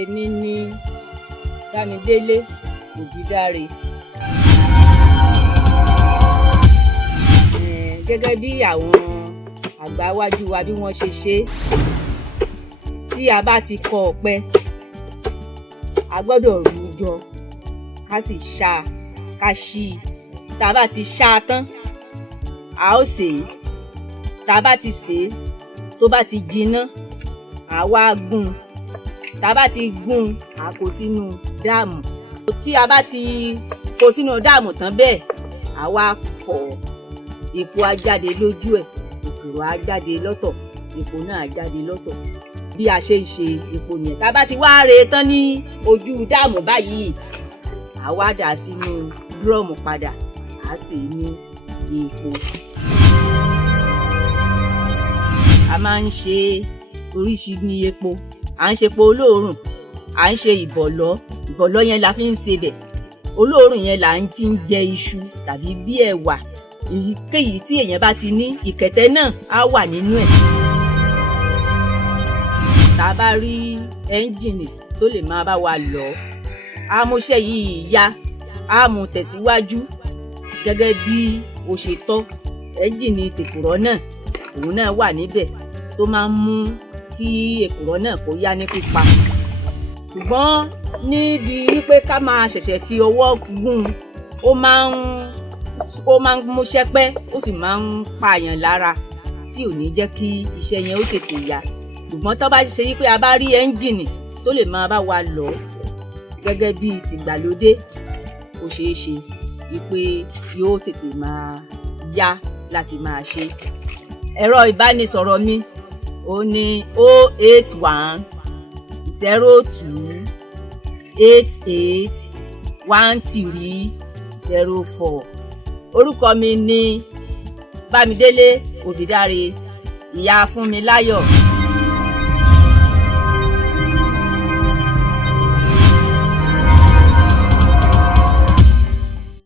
Èmi ni Bámidélé Ògúndáre. Gẹ́gẹ́ bí àwọn àgbà wájú wa bí wọ́n ṣe ṣe, tí a bá ti kọ ọ̀pẹ a gbọ́dọ̀ rú jọ ká sì ṣá ká ṣí i. Tá a bá ti ṣá a tán a ó sè é. Tá a bá ti sè é tó bá ti jiná a wá gún. Tá a bá ti gún a kó sínú dáàmù. Tí a bá ti kó sínú dáàmù tán bẹ́ẹ̀ a wá fọ̀ ọ́. Epo á jáde lójú ẹ̀, èkùrọ́ á jáde lọ́tọ̀, epo náà á jáde lọ́tọ̀. Bí a ṣe ń ṣe epo yẹn, tá a bá ti wá rẹ tán ní ojú dáàmù báyìí a wá dà sínú dúrọ́ọ̀mù padà, a sè é ní epo. A máa ń ṣe oríṣi ní epo. À ń ṣe epo olóòórùn, à ń ṣe ìbọ̀lọ́. Ìbọ̀lọ́ yẹn la fi ń sebẹ̀. Olóòórùn yẹn là ń fi ń jẹ iṣu tàbí bí ẹ̀wà. Èyíkéyìí tí èèyàn bá ti ní, ìkẹ̀tẹ̀ náà á wà nínú ẹ̀. Tá a bá rí ẹ́ńjìnì tó lè máa bá wa lọ̀ ọ́, á múṣẹ́ yìí yá, á mú tẹ̀síwájú gẹ́gẹ́ bí ó ṣe tọ́. Ẹ́ńjìnì tèkùrọ́ náà, òun náà wà níbẹ̀ tó máa ń mú kí èkùrọ́ náà kó yá ní pípa. Ṣùgbọ́n níbi wípé ká máa ṣẹ̀ṣẹ̀ fi ọwọ́ gún, ó máa ń múṣẹ́ pẹ́, ó sì máa ń pààyàn lára tí ò ní jẹ́ kí iṣẹ́ yẹn ó tètè yá. Ṣùgbọ́n tó bá ṣe wípé a bá rí ẹ́ńjìnì tó lè máa bá wa lọ̀ ọ́ gẹ́gẹ́ bí tìgbàlódé, ó ṣeé ṣe wípé yóò tètè máa yá láti máa ṣe. Ẹ̀rọ ìbánisọ̀rọ̀ mi ó ní 081 02 88 1304. Orúkọ mi ni Bámidélé Ògúndáre, ìyá Fúnmiláyọ̀.